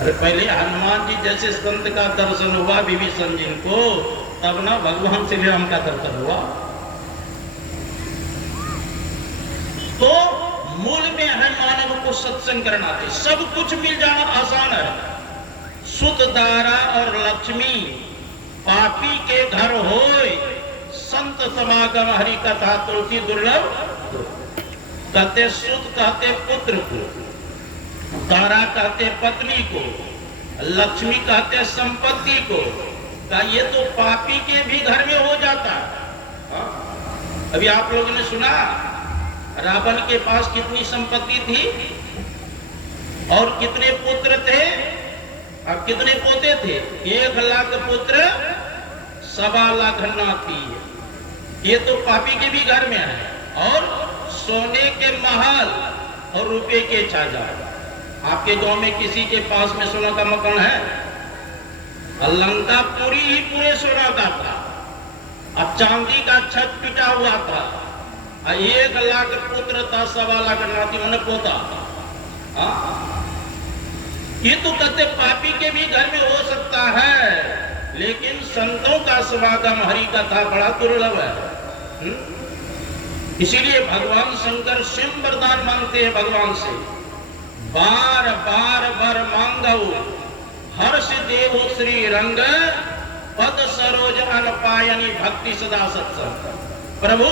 अरे पहले हनुमान जी जैसे संत का दर्शन हुआ विभीषण जी को, तब ना भगवान श्री राम का दर्शन हुआ। तो मूल में है मानव को सत्संग करना चाहिए। सब कुछ मिल जाना आसान है। सुत दारा और लक्ष्मी पापी के घर होए, संत समागम हरि कथा तुलसी दुर्लभ। कहते सुत कहते पुत्र को, दारा कहते पत्नी को, लक्ष्मी कहते संपत्ति को। का ये तो पापी के भी घर में हो जाता है। अभी आप लोगों ने सुना रावण के पास कितनी संपत्ति थी और कितने पुत्र थे और कितने पोते थे। 1 लाख पुत्र 1.25 लाख नाती। ये तो पापी के भी घर में है। और सोने के महल और रुपए के छाजा। आपके गांव में किसी के पास में सोना का मकान है? लंका पूरी ही पूरे सोना का था। अब चांदी का छत पिटा हुआ था। 1 लाख पुत्र था, 1.25 लाख नाती मैंने पोता। ये तो कहते पापी के भी घर में हो सकता है, लेकिन संतों का समागम हरि कथा बड़ा दुर्लभ है। इसीलिए भगवान शंकर स्वयं वरदान मांगते हैं भगवान से, बार बार वर मांगो हर्ष देव श्री रंग, पद सरोज अनपायनी भक्ति सदा सत्संग। प्रभु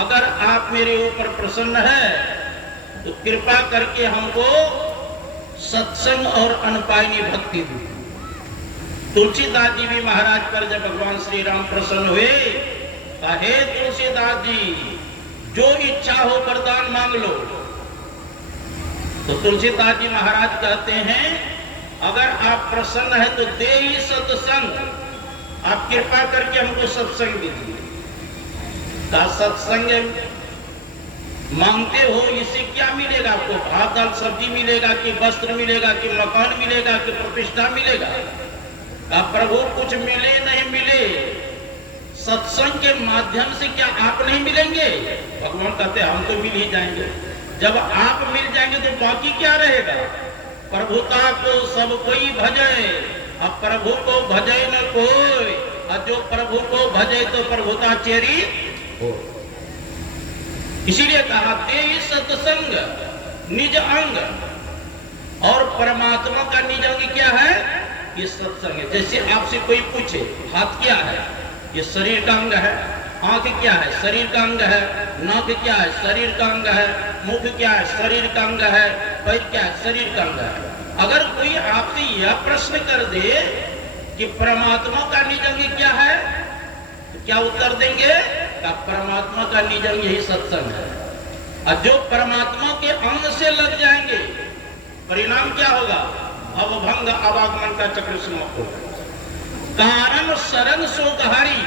अगर आप मेरे ऊपर प्रसन्न है तो कृपा करके हमको सत्संग और अनपायनी भक्ति दी। तुलसीदास जी भी महाराज पर जब भगवान श्री राम प्रसन्न हुए, हे तुलसीदास जी जो इच्छा हो वरदान मांग लो। तो तुलसीदास जी महाराज कहते हैं अगर आप प्रसन्न है तो दे ही सत्संग, आप कृपा करके हमको सत्संग दीजिए। का सत्संग मांगते हो, इससे क्या मिलेगा आपको? भात दाल सब्जी मिलेगा कि वस्त्र मिलेगा कि मकान मिलेगा कि प्रतिष्ठा मिलेगा? का प्रभु कुछ मिले नहीं मिले, सत्संग के माध्यम से क्या आप नहीं मिलेंगे? भगवान कहते हम तो मिल ही जाएंगे। जब आप मिल जाएंगे तो बाकी क्या रहेगा? प्रभुता को सब कोई भजे, अब प्रभु को भजे न कोई, और जो प्रभु को भजे तो प्रभुता चेरी हो। इसीलिए कहा ते सत्संग निज अंग, और परमात्मा का निज अंग क्या है? ये सत्संग है। जैसे आपसे कोई पूछे हाथ क्या है? ये शरीर का अंग है। आंख क्या है? शरीर का अंग है। नाक क्या है? शरीर का अंग है। मुख क्या है? शरीर का अंग है। पैर क्या है? शरीर का अंग है। अगर कोई आपसे यह प्रश्न कर दे कि परमात्मा का निज अंग क्या है, तो क्या उत्तर देंगे? परमात्मा का निज अंग यही सत्संग है। और जो परमात्मा के अंग से लग जाएंगे, परिणाम क्या होगा? अवभंग आवागमन का चक्र समाप्त होगा। कारण शरण शोकहारी,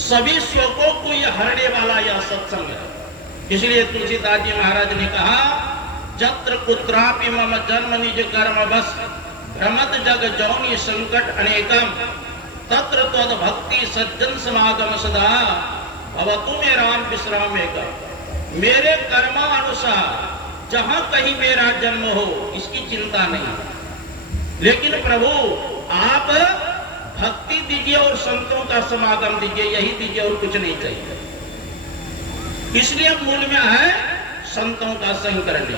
सभी शोकों को यह हरने वाला यह सत्संग है। इसलिए तुलसीदास जी महाराज ने कहा, जत्र कुत्रापि मम जन्म निज कर्म बस, भ्रमत जग जौनि संकट अनेकम, तत्र त्वद भक्ति सज्जन समागम सदा, भवतु मे राम विश्रामेगा। मेरे कर्मानुसार जहां कहीं मेरा जन्म हो इसकी चिंता नहीं, लेकिन प्रभु आप भक्ति दीजिए और संतों का समागम दीजिए, यही दीजिए और कुछ नहीं चाहिए। इसलिए मूल में है संतों का संग करने।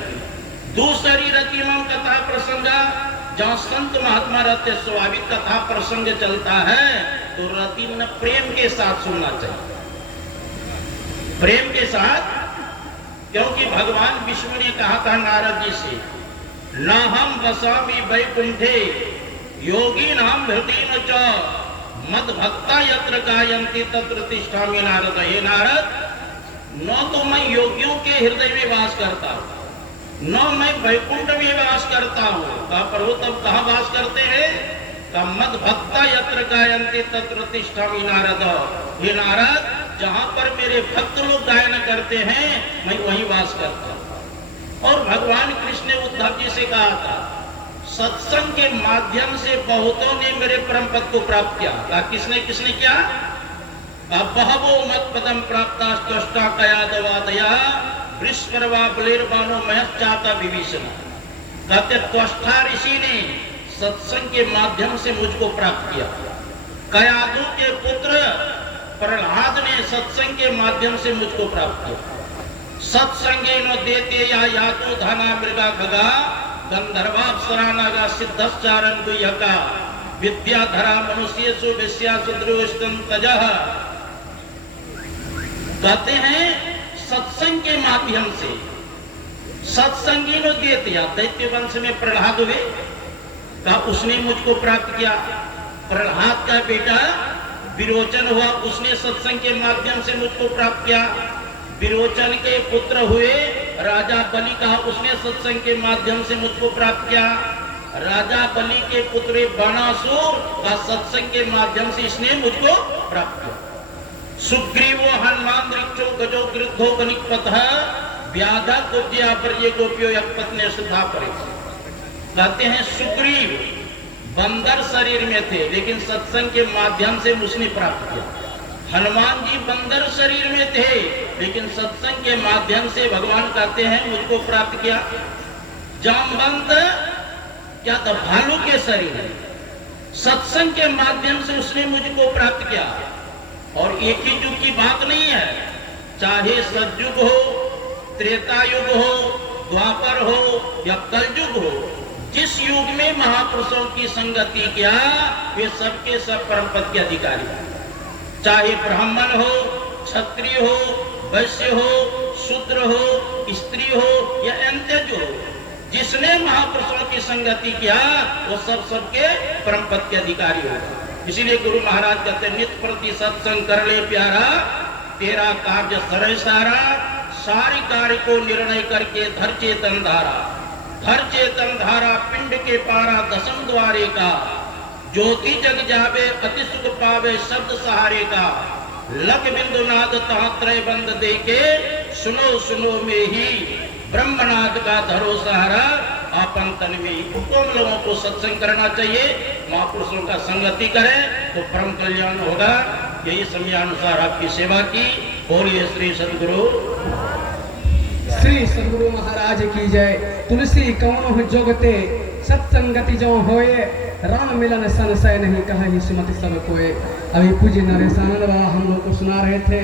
दूसरी रतिमम कथा प्रसंग, जहां संत महात्मा रहते स्वाभाविक कथा प्रसंग चलता है तो रति मन प्रेम के साथ सुनना चाहिए, प्रेम के साथ। क्योंकि भगवान विष्णु ने कहा था नारद जी से, न हम वसामि वैकुंठे योगी नाम हृदय च मद भक्ता यत्र गायन्ति तत्र तिष्ठामि नारद। हे नारद, न तो मैं योगियों के हृदय में वास करता हूँ, न मैं वैकुंठ में वास करता हूँ। कहा प्रभु तब कहाँ वास करते हैं? कहा मद भक्ता यत्र गायन्ति तत्र तिष्ठामि नारद। हे नारद, जहाँ पर मेरे भक्त लोग गायन करते हैं मैं वहीं वास करता हूँ। और भगवान कृष्ण ने उद्धव जी से कहा था, सत्संग के माध्यम से बहुतों ने मेरे परम पद को प्राप्त किया। कहा किसने किसने क्या? बहवो मत पदम प्राप्ता कया दवादया वृष्परवा बलिर्बानो महश्चाता विभीषण। कहते त्वष्टा ऋषि ने सत्संग के माध्यम से मुझको प्राप्त किया। कयादु के पुत्र प्रहलाद ने सत्संग के माध्यम से मुझको प्राप्त किया। सत्संगे न देते या यातो धना मृगा खगा गंधर्वाप्सरा नागा सिद्धश्चारण गुह्यका विद्याधरा मनुष्येषु विश्यासु द्रोष्टंतजः। कहते हैं सत्संग के माध्यम से सत्संगी नो देते या दैत्य वंश में प्रहलाद हुए का उसने मुझको प्राप्त किया। प्रहलाद का बेटा विरोचन हुआ, उसने सत्संग के माध्यम से मुझको प्राप्त किया। विरोचन के पुत्र हुए राजा बलि का, उसने सत्संग के माध्यम से मुझको प्राप्त किया। राजा बलि के पुत्र बाणासुर का सत्संग के माध्यम से इसने मुझको प्राप्त किया। सुग्रीवो हनुमान ऋक्षो गजो गृद्धो गणिकपतः व्याधा कुब्जिया पर ये गोपियो यज्ञपत्ने सुधा परे। कहते हैं सुग्रीव बंदर शरीर में थे लेकिन सत्संग के माध्यम से उसने प्राप्त किया। हनुमान जी बंदर शरीर में थे लेकिन सत्संग के माध्यम से भगवान कहते हैं मुझको प्राप्त किया। जामवंत क्या था, भालू के शरीर है, सत्संग के माध्यम से उसने मुझको प्राप्त किया। और एक ही युग की बात नहीं है, चाहे सतयुग हो, त्रेता युग हो, द्वापर हो या कलयुग हो, जिस युग में महापुरुषों की संगति किया वे सबके सब परम पद के अधिकारी हैं। चाहे ब्राह्मण हो, क्षत्रिय हो, वैश्य हो, शूद्र हो, स्त्री हो या अंत्यज हो, जिसने महापुरुषों की संगति किया वो सब सबके परम पद के अधिकारी होगा। इसीलिए गुरु महाराज कहते हैं नित प्रति सत्संग कर ले प्यारा, तेरा कार्य सरय सारा, सारी कार्य को निर्णय करके धर चेतन धारा। धर चेतन धारा पिंड के पारा दसम द्वारे का, ज्योति जग जावे अति सुख पावे शब्द सहारे का। लग बिंदु नाद तहाँ त्रय बंद देके, सुनो सुनो में ही ब्रह्मनाद का धरो सहारा। आपन तन में हम लोगों को सत्संग करना चाहिए, महापुरुषों का संगति करें तो परम कल्याण होगा। यही समयानुसार आपकी सेवा की। बोलिए श्री सदगुरु महाराज की जय। तुलसी कौन जोगते सत्संगति जो होए, राम मिलन संशय नहीं कहा सुमति सब कोए। अभी पूज्य नरेश आनंद बाबा हम लोग को सुना रहे थे